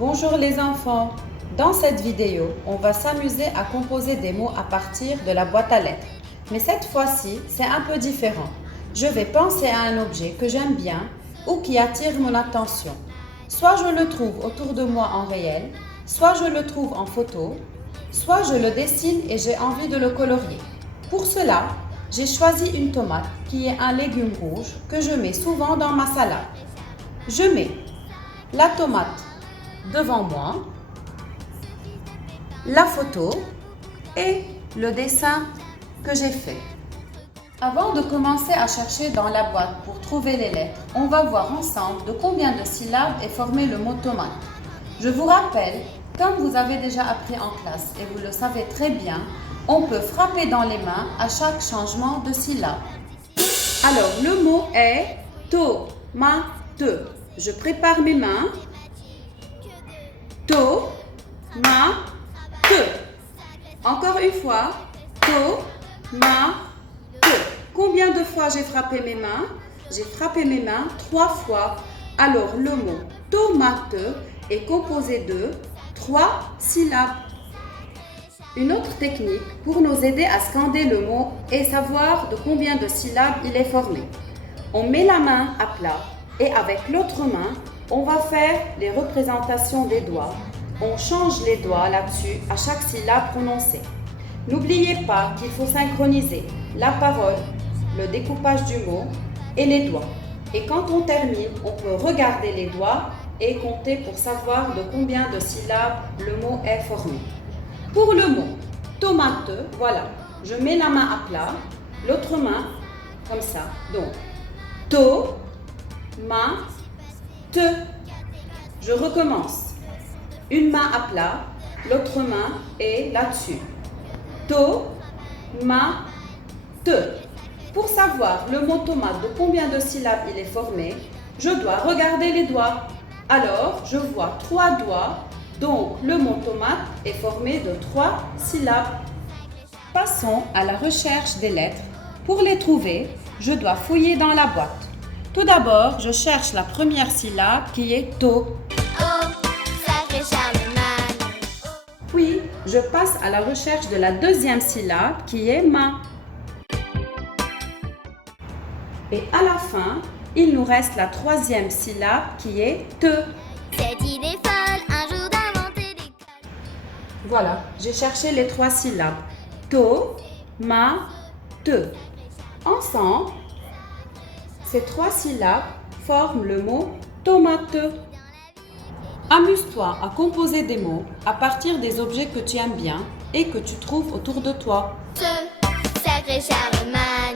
Bonjour les enfants. Dans cette vidéo, on va s'amuser à composer des mots à partir de la boîte à lettres. Mais cette fois-ci, c'est un peu différent. Je vais penser à un objet que j'aime bien ou qui attire mon attention. Soit je le trouve autour de moi en réel, soit je le trouve en photo, soit je le dessine et j'ai envie de le colorier. Pour cela, j'ai choisi une tomate qui est un légume rouge que je mets souvent dans ma salade. Je mets la tomate devant moi, la photo et le dessin que j'ai fait. Avant de commencer à chercher dans la boîte pour trouver les lettres, on va voir ensemble de combien de syllabes est formé le mot tomate. Je vous rappelle, comme vous avez déjà appris en classe et vous le savez très bien, on peut frapper dans les mains à chaque changement de syllabe. Alors, le mot est to-ma-te. Je prépare mes mains. To-ma-te. Encore une fois. To-ma-te. Combien de fois j'ai frappé mes mains? J'ai frappé mes mains 3 fois. Alors, le mot tomate est composé de 3 syllabes. Une autre technique pour nous aider à scander le mot et savoir de combien de syllabes il est formé. On met la main à plat et avec l'autre main, on va faire les représentations des doigts. On change les doigts là-dessus à chaque syllabe prononcée. N'oubliez pas qu'il faut synchroniser la parole, le découpage du mot et les doigts. Et quand on termine, on peut regarder les doigts et compter pour savoir de combien de syllabes le mot est formé. Pour le mot tomate, voilà, je mets la main à plat, l'autre main comme ça. Donc, to-ma-te. Je recommence. Une main à plat, l'autre main est là-dessus. To-ma-te. Pour savoir le mot tomate de combien de syllabes il est formé, je dois regarder les doigts. Alors, je vois 3 doigts. Donc, le mot tomate est formé de 3 syllabes. Passons à la recherche des lettres. Pour les trouver, je dois fouiller dans la boîte. Tout d'abord, je cherche la première syllabe qui est to. Oh, sacré Charlemagne. Puis, je passe à la recherche de la deuxième syllabe qui est ma. Et à la fin, il nous reste la troisième syllabe qui est te. Cette idée folle, un jour d'inventer des codes. Voilà, j'ai cherché les 3 syllabes. To, ma, te. Ensemble, ces 3 syllabes forment le mot tomate. Amuse-toi à composer des mots à partir des objets que tu aimes bien et que tu trouves autour de toi. Ce sacré Charlemagne.